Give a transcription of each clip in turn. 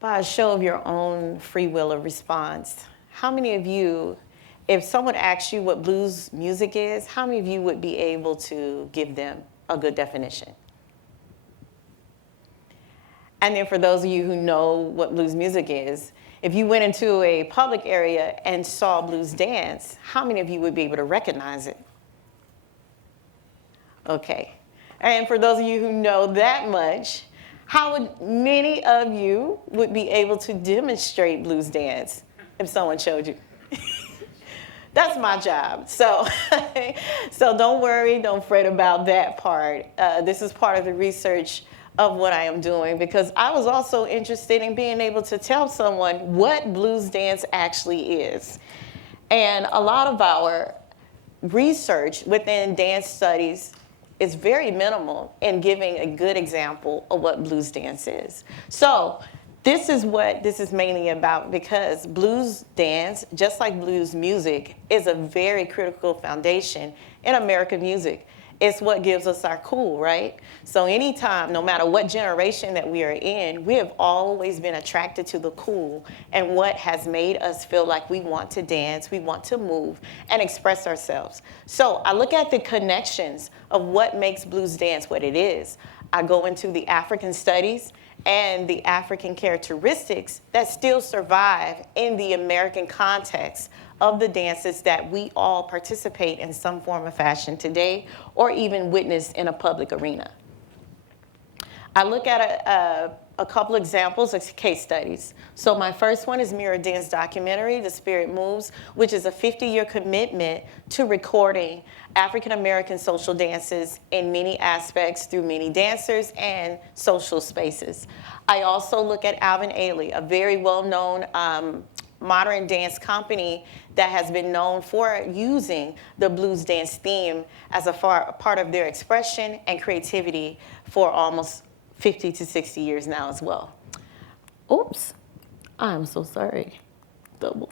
By a show of your own free will of response, how many of you, if someone asks you what blues music is, how many of you would be able to give them a good definition? And then for those of you who know what blues music is, if you went into a public area and saw blues dance, how many of you would be able to recognize it? Okay. And for those of you who know that much, how would many of you would be able to demonstrate blues dance if someone showed you? That's my job. So, so don't worry, don't fret about that part. This is part of the research of what I am doing, because I was also interested in being able to tell someone what blues dance actually is. And a lot of our research within dance studies is very minimal in giving a good example of what blues dance is. So this is what this is mainly about, because blues dance, just like blues music, is a very critical foundation in American music. It's what gives us our cool, right? So anytime, no matter what generation that we are in, we have always been attracted to the cool and what has made us feel like we want to dance, we want to move and express ourselves. So I look at the connections of what makes blues dance what it is. I go into the African studies and the African characteristics that still survive in the American context of the dances that we all participate in some form of fashion today, or even witness in a public arena. I look at a couple examples of case studies. So my first one is Mirror Dance documentary, The Spirit Moves, which is a 50-year commitment to recording African-American social dances in many aspects through many dancers and social spaces. I also look at Alvin Ailey, a very well-known modern dance company that has been known for using the blues dance theme as a part of their expression and creativity for almost 50 to 60 years now as well. Oops, I'm so sorry. Double.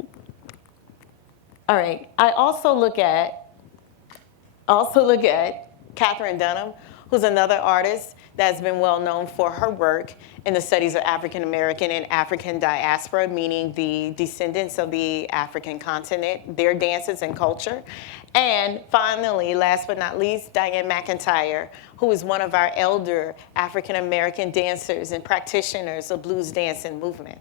All right, I also look at Catherine Dunham, who's another artist that's been well known for her work in the studies of African American and African diaspora, meaning the descendants of the African continent, their dances and culture. And finally, last but not least, Diane McIntyre, who is one of our elder African American dancers and practitioners of blues dance and movement.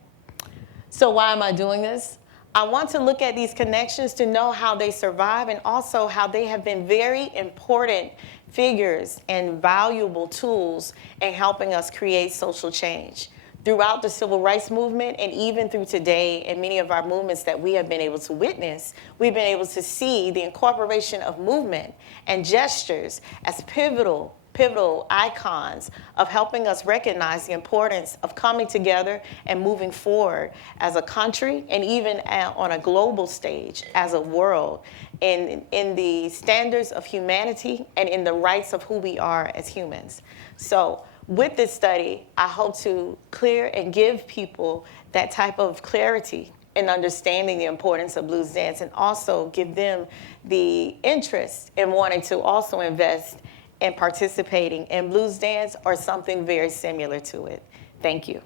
So why am I doing this? I want to look at these connections to know how they survive and also how they have been very important figures and valuable tools in helping us create social change. Throughout the civil rights movement and even through today and many of our movements that we have been able to witness, we've been able to see the incorporation of movement and gestures as pivotal icons of helping us recognize the importance of coming together and moving forward as a country and even on a global stage as a world in the standards of humanity and in the rights of who we are as humans. So with this study, I hope to clear and give people that type of clarity in understanding the importance of blues dance and also give them the interest in wanting to also invest in participating in blues dance or something very similar to it. Thank you.